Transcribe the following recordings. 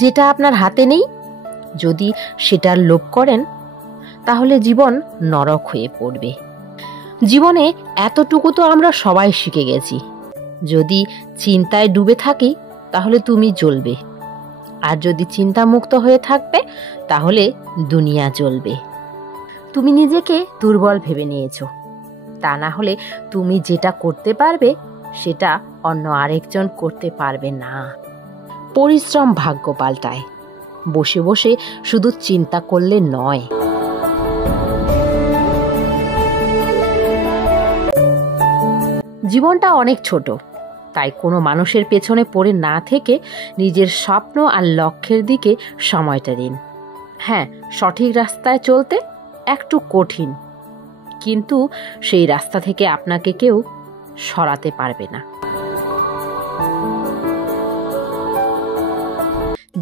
যেটা আপনার হাতে নেই যদি সেটার লোভ করেন তাহলে জীবন নরক হয়ে পড়বে। জীবনে এতটুকু তো আমরা সবাই শিখে গেছি, যদি চিন্তায় ডুবে থাকি তাহলে তুমি জ্বলবে, আর যদি চিন্তামুক্ত হয়ে থাকবে তাহলে দুনিয়া জ্বলবে। তুমি নিজেকে দুর্বল ভেবে নিয়েছো, তা না হলে তুমি যেটা করতে পারবে সেটা অন্য আরেকজন করতে পারবে না। পরিশ্রম ভাগ্য পাল্টায়, বসে বসে শুধু চিন্তা করলে নয়। জীবনটা অনেক ছোট, তাই কোনো মানুষের পেছনে পড়ে না থেকে নিজের স্বপ্ন আর লক্ষ্যের দিকে সময়টা দিন। হ্যাঁ, সঠিক রাস্তায় চলতে একটু কঠিন, কিন্তু সেই রাস্তা থেকে আপনাকে কেউ সরাতে পারবে না।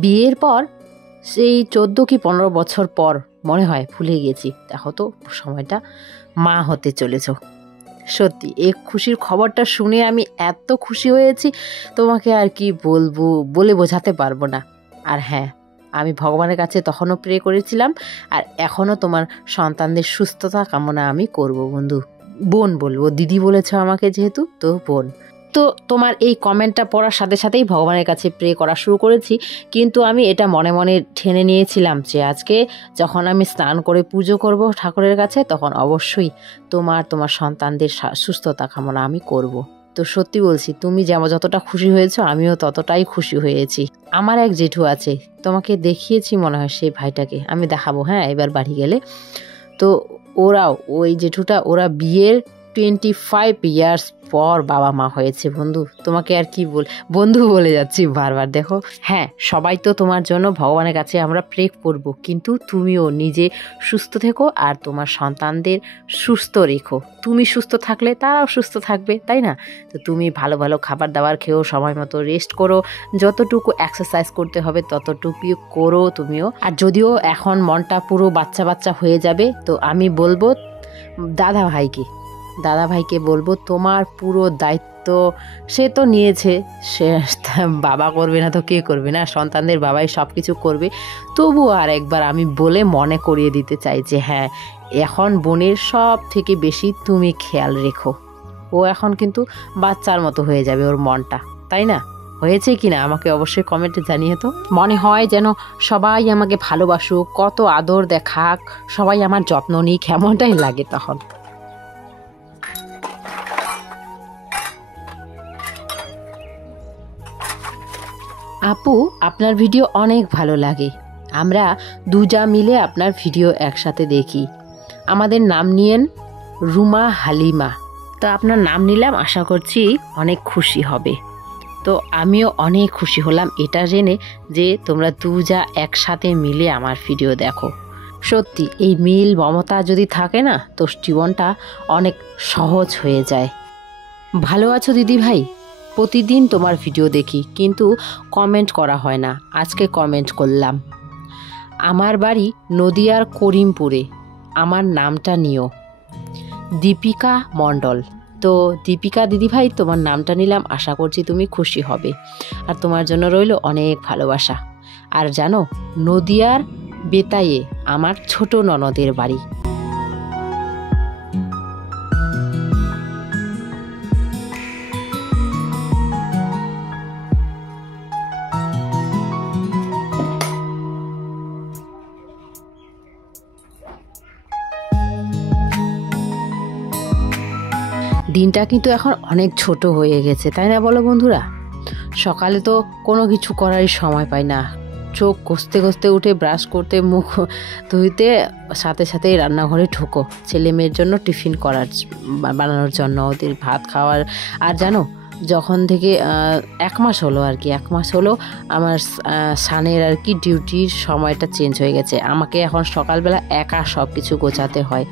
বিয়ের পর সেই 14 কি 15 বছর পর মনে হয় ভুলে গেছি, দেখো তো সময়টা মা হতে চলেছ। সত্যি এই খুশির খবরটা শুনে আমি এত খুশি হয়েছি, তোমাকে আর কি বলবো, বলে বোঝাতে পারবো না। আর হ্যাঁ, আমি ভগবানের কাছে তখনও প্রে করেছিলাম, আর এখনও তোমার সন্তানদের সুস্থতা কামনা আমি করব। বন্ধু, বোন বলবো, দিদি বলেছ আমাকে যেহেতু, তো বোন। তো তোমার এই কমেন্টটা পড়ার সাথে সাথেই ভগবানের কাছে প্রে করা শুরু করেছি, কিন্তু আমি এটা মনে মনে ঠেনে নিয়েছিলাম যে আজকে যখন আমি স্নান করে পুজো করব ঠাকুরের কাছে, তখন অবশ্যই তোমার সন্তানদের সুস্থতা কামনা আমি করব। তো সত্যি বলছি, তুমি যেমন যতটা খুশি হয়েছো আমিও ততটাই খুশি হয়েছি। আমার এক জেঠু আছে, তোমাকে দেখিয়েছি মনে হয় সেই ভাইটাকে, আমি দেখাবো হ্যাঁ এবার বাড়ি গেলে। তো ওই জেঠুটা ওরা বিয়ের 25 ইয়ার্স পর বাবা মা হয়েছে। বন্ধু, তোমাকে আর কি বন্ধু বলে যাচ্ছি বারবার। দেখো, হ্যাঁ সবাই তো তোমার জন্য ভগবানের কাছে আমরা প্রে করব, কিন্তু তুমিও নিজে সুস্থ থেকো আর তোমার সন্তানদের সুস্থ রেখো। তুমি সুস্থ থাকলে তারাও সুস্থ থাকবে, তাই না? তো তুমি ভালো ভালো খাবার দাবার খেও, সময় মতো রেস্ট করো, যতটুকু এক্সারসাইজ করতে হবে ততটুকু করো তুমিও। আর যদিও এখন মনটা পুরো বাচ্চা বাচ্চা হয়ে যাবে, তো আমি বলবো দাদা ভাইকে বলবো তোমার পুরো দায়িত্ব সে তো নিয়েছে, সে বাবা করবে না তো কে করবে, না সন্তানদের বাবাই সব কিছু করবে। তবুও আর একবার আমি বলে মনে করিয়ে দিতে চাই যে হ্যাঁ, এখন বোনের সব থেকে বেশি তুমি খেয়াল রেখো। ও এখন কিন্তু বাচ্চার মতো হয়ে যাবে ওর মনটা, তাই না? হয়েছে কি না আমাকে অবশ্যই কমেন্টে জানিয়ে। তো মনে হয় যেন সবাই আমাকে ভালোবাসুক, কত আদর দেখাক, সবাই আমার যত্ন নিক, কেমনটাই লাগে তখন। আপু, আপনার ভিডিও অনেক ভালো লাগে, আমরা দুজা মিলে আপনার ভিডিও একসাথে দেখি। আমাদের নাম নিয়েন রুমা হালিমা। তো আপনার নাম নিলাম, আশা করছি অনেক খুশি হবে। তো আমিও অনেক খুশি হলাম এটা জেনে যে তোমরা দুজা একসাথে মিলে আমার ভিডিও দেখো। সত্যি এই মিল মমতা যদি থাকে না, তো জীবনটা অনেক সহজ হয়ে যায়। ভালো আছো দিদি ভাই? প্রতিদিন তোমার ভিডিও দেখি, কিন্তু কমেন্ট করা হয় না, আজকে কমেন্ট করলাম। আমার বাড়ি নদিয়ার করিমপুরে, আমার নামটা নিও, দীপিকা মণ্ডল। তো দীপিকা দিদিভাই, তোমার নামটা নিলাম, আশা করছি তুমি খুশি হবে, আর তোমার জন্য রইল অনেক ভালোবাসা। আর জানো, নদিয়ার বেতায়ে আমার ছোট ননদের বাড়ি। দিনটা কিন্তু এখন অনেক ছোট হয়ে গেছে, তাই না বলো বন্ধুরা? সকালে তো কোনো কিছু করারই সময় পাই না, চোখ কষতে কষতে উঠে ব্রাশ করতে, মুখ ধুইতে, সাথে সাথেই রান্নাঘরে ঢুকো ছেলে মেয়ের জন্য টিফিন বানানোর জন্য, ওদের ভাত খাওয়ার। আর জানো, যখন থেকে 1 মাস হলো আর কি, 1 মাস হলো আমার সানের আর কি ডিউটির সময়টা চেঞ্জ হয়ে গেছে। আমাকে এখন সকালবেলা একা সব কিছু গোছাতে হয়।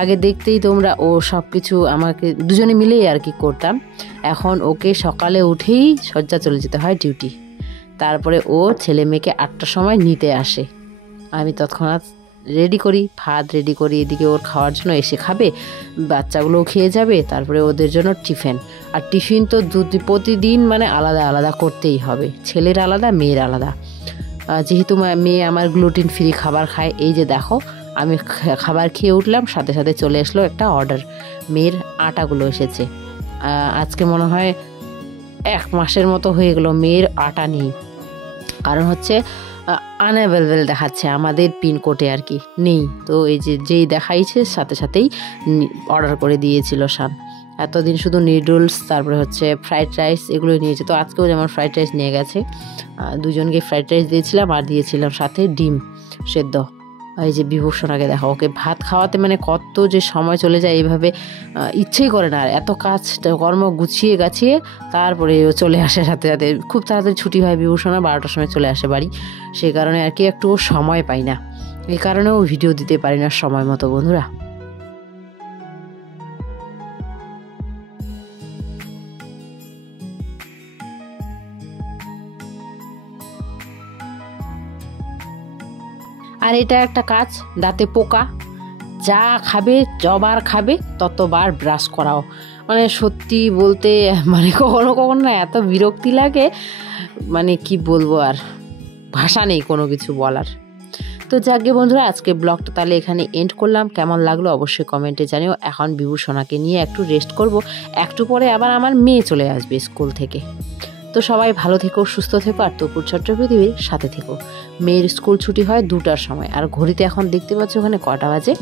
আগে দেখতেই তোমরা, ও সব কিছু আমাকে দুজনে মিলেই আর কি করতাম। এখন ওকে সকালে উঠেই শয্যা চলে যেতে হয় ডিউটি, তারপরে ও ছেলে মেয়েকে 8টার সময় নিতে আসে। আমি তৎক্ষণাৎ রেডি করি, ভাত রেডি করি, এদিকে ওর খাওয়ার জন্য এসে খাবে, বাচ্চাগুলোও খেয়ে যাবে, তারপরে ওদের জন্য টিফিন। আর টিফিন তো প্রতিদিন মানে আলাদা আলাদা করতেই হবে, ছেলের আলাদা মেয়ের আলাদা। যেহেতু মেয়ে আমার গ্লুটেন ফ্রি খাবার খায়, এই যে দেখো আমি খাবার খেয়ে উঠলাম, সাথে সাথে চলে আসলো একটা অর্ডার। মেয়ের আটাগুলো এসেছে, আজকে মনে হয় 1 মাসের মতো হয়ে গেলো মেয়ের আটা নেই। কারণ হচ্ছে আনঅ্যাভেলেবেল দেখাচ্ছে আমাদের পিনকোডে আর কি, নেই। তো এই যেই দেখাইছে সাথে সাথেই অর্ডার করে দিয়েছিল শান। এতদিন শুধু নুডলস, তারপরে হচ্ছে ফ্রাইড রাইস এগুলো নিয়েছে। তো আজকেও যেমন ফ্রাইড রাইস নিয়ে গেছে, দুজনকে ফ্রাইড রাইস দিয়েছিলাম আর দিয়েছিলাম সাথে ডিম সেদ্ধ। এই যে বিভূষণাকে দেখো, ওকে ভাত খাওয়াতে মানে কত যে সময় চলে যায়, এইভাবে ইচ্ছেই করে না। আর এত কাজ কর্ম গুছিয়ে গাছিয়ে তারপরে ও চলে আসে সাথে সাথে। খুব তাড়াতাড়ি ছুটি হয় বিভূষণা, 12টার সময় চলে আসে বাড়ি। সেই কারণে আর কি একটু সময় পাই না, এই কারণেও ভিডিও দিতে পারি না সময় মতো বন্ধুরা। আর এটা একটা কাজ, দাঁতে পোকা, যা খাবে যবার খাবে ততবার ব্রাশ করাও। মানে সত্যি বলতে মানে কখনো কখনো না এত বিরক্তি লাগে, মানে কি বলবো, আর ভাষা নেই কোনো কিছু বলার। তো যাকে বন্ধুরা, আজকে ব্লগটা তাহলে এখানে এন্ড করলাম। কেমন লাগলো অবশ্যই কমেন্টে জানিও। এখন বিভূষণাকে নিয়ে একটু রেস্ট করব, একটু পরে আবার আমার মেয়ে চলে আসবে স্কুল থেকে। তো সবাই ভালো থেকো, সুস্থ থেকো, আর তপুর ছোট্ট পৃথিবীর সাথে থেকো। মেয়ের স্কুল ছুটি হয় 2টার সময়, আর ঘড়িতে এখন দেখতে পাচ্ছ ওখানে কটা বাজে,